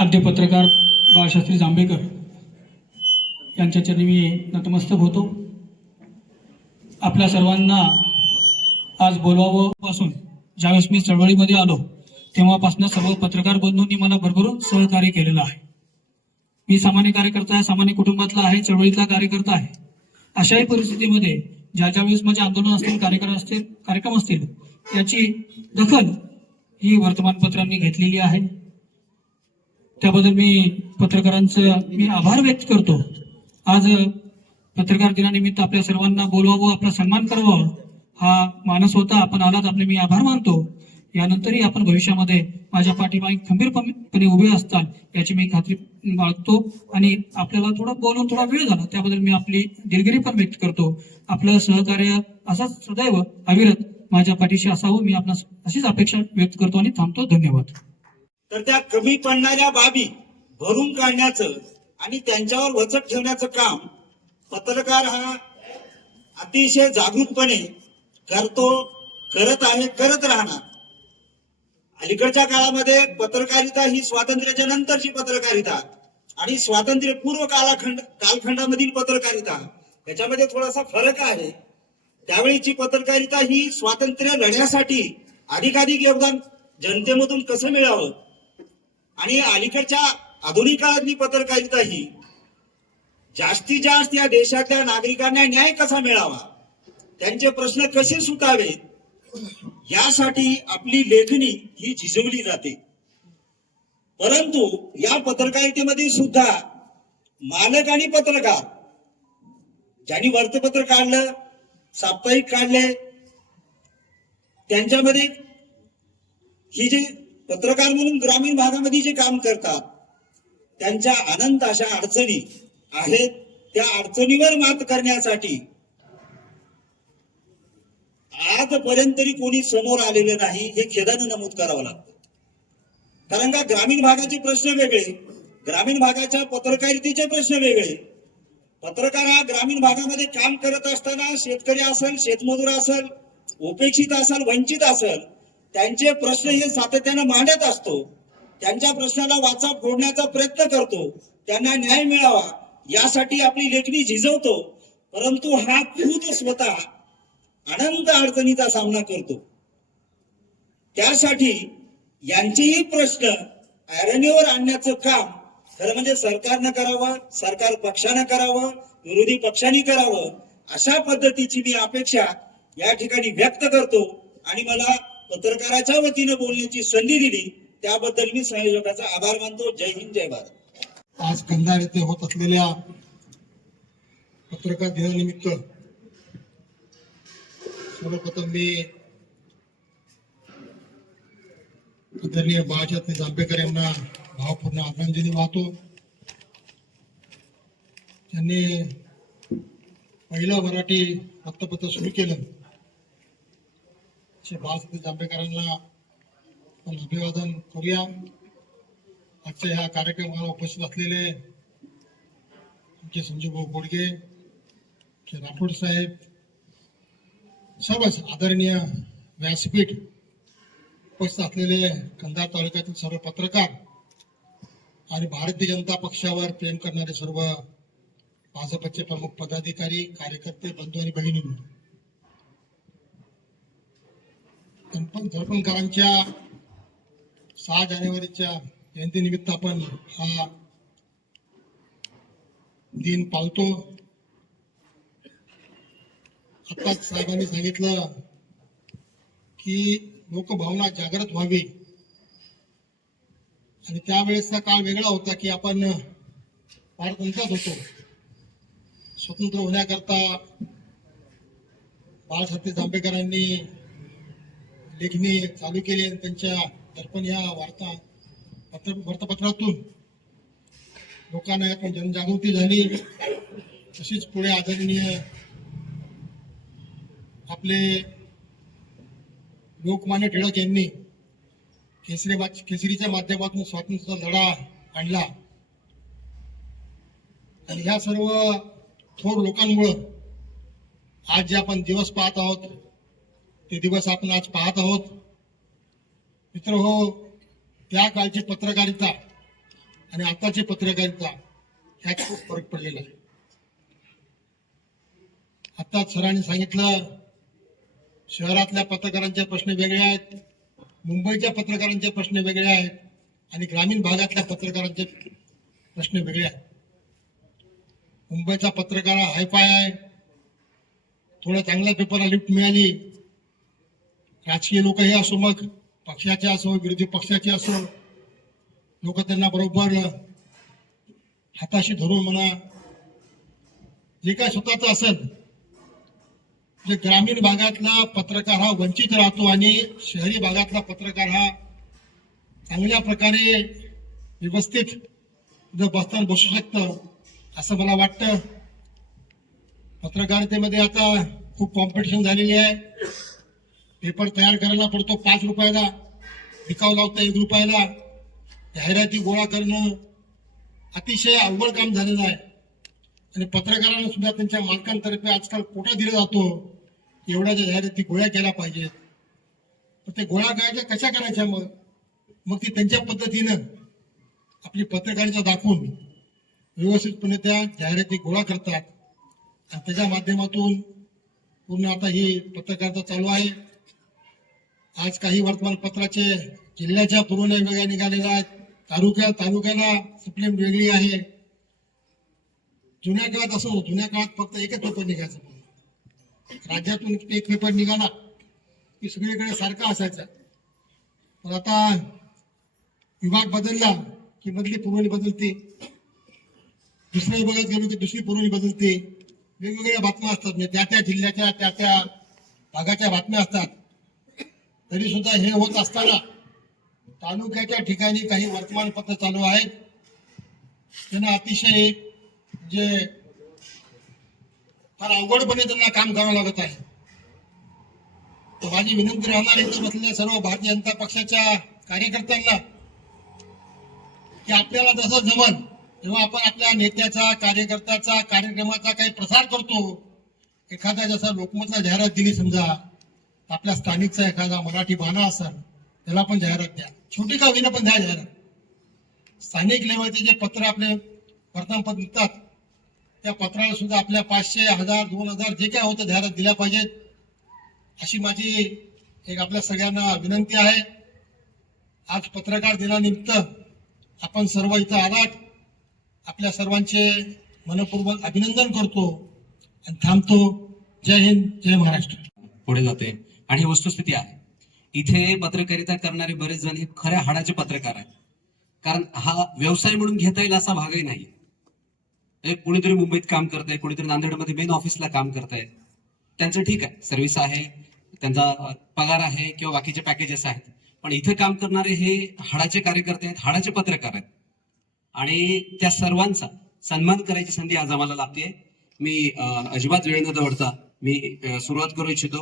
आद्य पत्रकार बाळशास्त्री जांभेकर यांच्या चरणी मी नतमस्तक होतो. आपल्या सर्वांना आज बोलवावं पासून ज्यावेळेस मी चळवळीमध्ये आलो तेव्हापासून सर्व पत्रकार बंधूंनी मला भरभरून सहकार्य केलेलं आहे. मी सामान्य कार्यकर्ता आहे सामान्य कुटुंबातला आहे चळवळीतला कार्यकर्ता आहे. अशाही परिस्थितीमध्ये ज्या ज्या वेळेस माझे आंदोलन असतील कार्यक्रम असतील कार्यक्रम असतील याची दखल ही वर्तमानपत्रांनी घेतलेली आहे. त्याबद्दल मी पत्रकारांचं मी आभार व्यक्त करतो. आज पत्रकार दिनानिमित्त आपल्या सर्वांना बोलवावं आपला सन्मान करावं हा मानस होता आपण आलात आपले मी आभार मानतो. यानंतरही आपण भविष्यामध्ये माझ्या पाठीमागे खंबीरपणे उभे असतात याची मी खात्री बाळगतो. आणि आपल्याला थोडं बोलून थोडा वेळ झाला त्याबद्दल मी आपली दिलगिरी पण व्यक्त करतो. आपलं सहकार्य असाच सदैव अविरत माझ्या पाठीशी असावं मी आपणास अशीच अपेक्षा व्यक्त करतो आणि थांबतो. धन्यवाद. तर त्या कमी पडणाऱ्या बाबी भरून काढण्याचं आणि त्यांच्यावर वचक ठेवण्याचं काम पत्रकार हा अतिशय जागरूकपणे करतो करत आहे करत राहणार. अलीकडच्या काळामध्ये पत्रकारिता ही स्वातंत्र्याच्या नंतरची पत्रकारिता आणि स्वातंत्र्यपूर्व कालखंड कालखंडामधील पत्रकारिता याच्यामध्ये थोडासा फरक आहे. त्यावेळीची पत्रकारिता ही स्वातंत्र्य लढ्यासाठी अधिकाधिक योगदान जनतेमधून कसं मिळावं? आणि अलीकडच्या आधुनिक काळातली पत्रकारिता ही जास्तीत जास्त या देशातल्या नागरिकांना न्याय कसा मिळावा? त्यांचे प्रश्न कसे सुटावेत? यासाठी आपली लेखणी ही झिजवली जाते. परंतु या पत्रकारितेमध्ये सुद्धा मालक आणि पत्रकार ज्यांनी वृत्तपत्र काढलं साप्ताहिक काढले त्यांच्यामध्ये ही जी पत्रकार म्हणून ग्रामीण भागामध्ये जे काम करतात त्यांच्या अनंत अशा अडचणी आहेत. त्या अडचणीवर मात करण्यासाठी आजपर्यंत तरी कोणी समोर आलेलं नाही हे खेदानं नमूद करावं लागतं. कारण का ग्रामीण भागाचे प्रश्न वेगळे ग्रामीण भागाच्या पत्रकारितेचे प्रश्न वेगळे. पत्रकार हा ग्रामीण भागामध्ये काम करत असताना शेतकरी असेल शेतमजूर असेल उपेक्षित असेल वंचित असेल त्यांचे प्रश्न हे सातत्यानं मांडत असतो. त्यांच्या प्रश्नाला वाचा फोडण्याचा प्रयत्न करतो. त्यांना न्याय मिळावा यासाठी आपली लेखणी झिजवतो. परंतु हा खुद स्वतः अनंत अडचणीचा सामना करतो. त्यासाठी यांचेही प्रश्न ऐरणीवर आणण्याचं काम खरं म्हणजे सरकारनं करावं सरकार पक्षानं करावं विरोधी पक्षांनी करावं अशा पद्धतीची मी अपेक्षा या ठिकाणी व्यक्त करतो. आणि मला पत्रकाराच्या वतीनं बोलण्याची संधी दिली त्याबद्दल मी संयोजकाचा आभार मानतो. जय हिंद जय भारत. आज कंधार येथे होत असलेल्या पत्रकार दिनानिमित्त सर्वप्रथम मी आदरणीय बाळासाहेब जांभेकर यांना भावपूर्ण आदरांजली वाहतो. त्यांनी पहिलं मराठी वृत्तपत्र सुरू केलं. असे बाळासाहेब जांभेकरांना आपण अभिवादन करूया. आजच्या ह्या कार्यक्रमाला उपस्थित असलेले आमचे संजू भाऊ बोडगे आमचे राठोड साहेब सर्वच आदरणीय व्यासपीठ उपस्थित असलेले कंधार तालुक्यातील सर्व पत्रकार आणि भारतीय जनता पक्षावर प्रेम करणारे सर्व भाजपचे प्रमुख पदाधिकारी कार्यकर्ते बंधू आणि बहिणी दर्पण सहा जानेवारीच्या जयंतीनिमित्त आपण हा दिन पाळतो आताच साहेबांनी सांगितलं की लोकभावना जागृत व्हावी. आणि त्यावेळेसचा काळ वेगळा होता की आपण फार होतो. स्वतंत्र होण्याकरता बाळासाहेब जांभेकरांनी लेखणी चालू केली आणि त्यांच्या दर्पण या वार्ता पत्र वृत्तपत्रातून लोकांना यातून जनजागृती झाली. तशीच पुढे आदरणीय आपले लोकमान्य टिळक यांनी केसरी केसरीच्या माध्यमातून स्वातंत्र्याचा लढा आणला. आणि ह्या सर्व थोर लोकांमुळं आज जे आपण दिवस पाहत आहोत ते दिवस आपण आज पाहत आहोत. मित्र हो त्या काळची पत्रकारिता आणि आताची पत्रकारिता ह्यात खूप फरक पडलेला आहे. आता सरांनी सांगितलं शहरातल्या पत्रकारांचे प्रश्न वेगळे आहेत मुंबईच्या पत्रकारांचे प्रश्न वेगळे आहेत आणि ग्रामीण भागातल्या पत्रकारांचे प्रश्न वेगळे आहेत. मुंबईचा पत्रकार हायफाय आहे. थोड्या चांगल्या पेपरला लिफ्ट मिळाली. राजकीय लोकही असो मग पक्षाचे असो विरोधी पक्षाचे असो लोक त्यांना बरोबर हाताशी धरून म्हणा जे काय स्वतःच असेल. जे ग्रामीण भागातला पत्रकार हा वंचित राहतो आणि शहरी भागातला पत्रकार हा चांगल्या प्रकारे व्यवस्थित जर बसताना बसू शकतं असं मला वाटतं. पत्रकारितेमध्ये आता खूप कॉम्पिटिशन झालेली आहे. पेपर तयार करायला पडतो पाच रुपयाला. विकाव लावता एक रुपयाला. जाहिराती गोळा करणं अतिशय अवघड काम झालेलं आहे. आणि पत्रकारांना सुद्धा त्यांच्या मालकांतर्फे आजकाल कोटा दिला जातो. एवढ्या ज्या जाहिराती गोळ्या केल्या पाहिजेत. तर ते गोळा करायच्या कशा करायच्या मग? मग ती त्यांच्या पद्धतीनं आपली पत्रकारिता दाखवून व्यवस्थितपणे त्या जाहिराती गोळा करतात. आणि त्याच्या माध्यमातून पूर्ण आता ही पत्रकारिता चालू आहे. आज काही वर्तमानपत्राचे जिल्ह्याच्या पुरवण्या वेगळ्या निघालेल्या आहेत. तालुक्या तालुक्याला सप्लिमेंट वेगळी आहे. जुन्या काळात असो जुन्या काळात फक्त एकच पेपर निघायचा. राज्यातून एक पेपर निघाला की सगळीकडे सारखा असायचा. पण आता विभाग बदलला की मधली पुरवणी बदलते. दुसऱ्या विभागात गेलो की दुसरी पुरवणी बदलते. वेगवेगळ्या बातम्या असतात म्हणजे त्या त्या जिल्ह्याच्या त्या त्या भागाच्या बातम्या असतात. तरी सुद्धा हे होत असताना तालुक्याच्या ठिकाणी काही वर्तमानपत्र चालू आहेत. त्यांना अतिशय जे फार अवघडपणे त्यांना काम करावं लागत आहे. तर माझी विनंती राहणार इथं बसलेल्या सर्व भारतीय जनता पक्षाच्या कार्यकर्त्यांना की आपल्याला जसं जमन तेव्हा आपण आपल्या नेत्याचा कार्यकर्त्याचा कार्यक्रमाचा काही प्रसार करतो. एखादा जसा लोकमतला जाहिरात दिली समजा आपल्या स्थानिकचा एखादा मराठी बाणा असेल त्याला पण जाहिरात द्या. छोटी का होईना पण द्या जाहिरात. स्थानिक लेवलचे जे पत्र आपले वर्तमानपत्र निघतात त्या पत्राला सुद्धा आपल्या पाचशे हजार दोन हजार जे काय होतं जाहिरात दिल्या पाहिजेत. अशी माझी एक आपल्या सगळ्यांना विनंती आहे. आज पत्रकार दिनानिमित्त आपण सर्व इथं आलात. आपल्या सर्वांचे मनपूर्वक अभिनंदन करतो आणि थांबतो. जय हिंद जय महाराष्ट्र. पुढे जाते. आणि ही वस्तुस्थिती आहे. इथे पत्रकारिता करणारे बरेच जण हे खऱ्या हाडाचे पत्रकार आहेत. कारण हा व्यवसाय म्हणून घेता येईल असा भागही नाही. कुणीतरी मुंबईत काम करतंय कुणीतरी नांदेडमध्ये मेन ऑफिसला काम करताय. त्यांचं ठीक आहे सर्व्हिस आहे त्यांचा पगार आहे किंवा बाकीचे पॅकेजेस आहेत. पण इथे काम करणारे हे हाडाचे कार्यकर्ते आहेत हाडाचे पत्रकार आहेत. आणि त्या सर्वांचा सन्मान करायची संधी आज आम्हाला लाभते मी अजिबात वेळ न दवडता मी सुरुवात करू इच्छितो.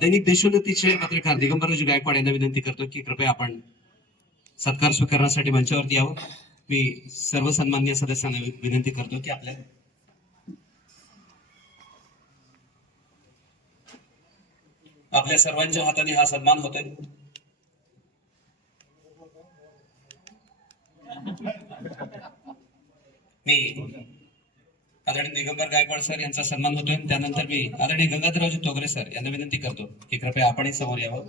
दैनिक देशोन्नतीचे पत्रकार दिगंबररावजी गायकवाड यांना विनंती करतो की कृपया आपण सत्कार स्वीकारण्यासाठी मंचावरती यावं. मी सर्व सन्मान्य सदस्यांना विनंती करतो की आपल्या आपल्या सर्वांच्या हाताने हा सन्मान होतोय. मी आदरणीय दिगंबर गायकवाड सर यांचा सन्मान होतोय. त्यानंतर मी आदरणीय गंगाधररावजी तोगरे सर यांना विनंती करतो की कृपया आपणही समोर यावं.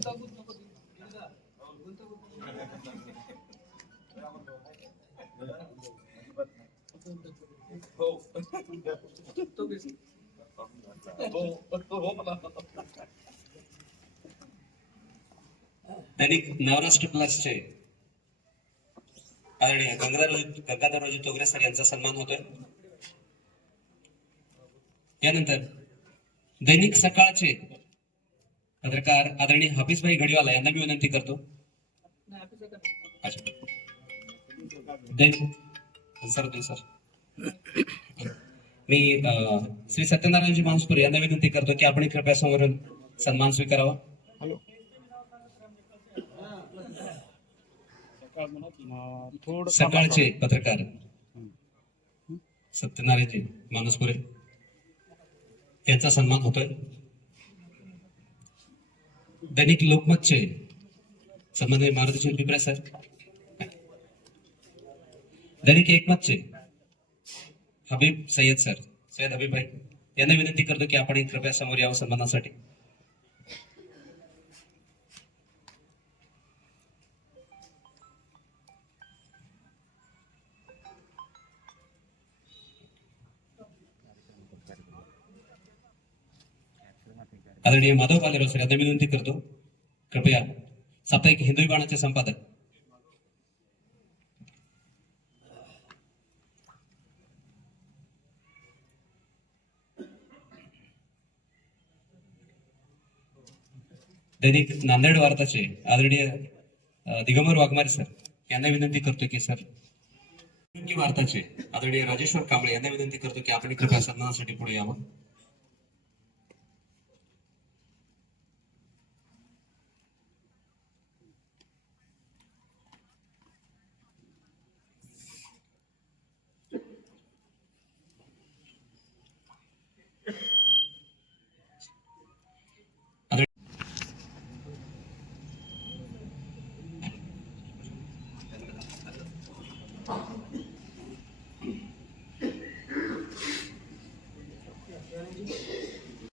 दैनिक नवराष्ट्र प्लसचे आदरणीय गंगाधररावजी गंगाधररावजी तोगरे सर यांचा सन्मान होतोय. यानंतर दैनिक सकाळचे पत्रकार आदरणीय हाफिजभाई घडीवाला यांना मी विनंती करतो. Sir sir. मी श्री सत्यनारायणजी मानसपूर यांना विनंती करतो की आपण कृपया समोर येऊन सन्मान स्वीकारावा. सकाळचे पत्रकार सत्यनारायणजी मानसपुरे. यांचा सन्मान होतोय. दैनिक लोकमतचे सन्माननीय मारुती पिंपरे सर दैनिक एकमतचे हबीब सय्यद सर सय्यद हबीब भाई यांना विनंती करतो की आपण कृपया समोर यावं सन्मानासाठी. आदरणीय माधव पालेराव सर यांना विनंती करतो कृपया साप्ताहिक हिंदू बाणाचे संपादक. दैनिक नांदेड वार्ताचे आदरणीय दिगंबर वाघमारे सर यांना विनंती करतो की सर वार्ताचे आदरणीय राजेश्वर कांबळे यांना विनंती करतो की आपण कृपया सन्मानासाठी पुढे यावं.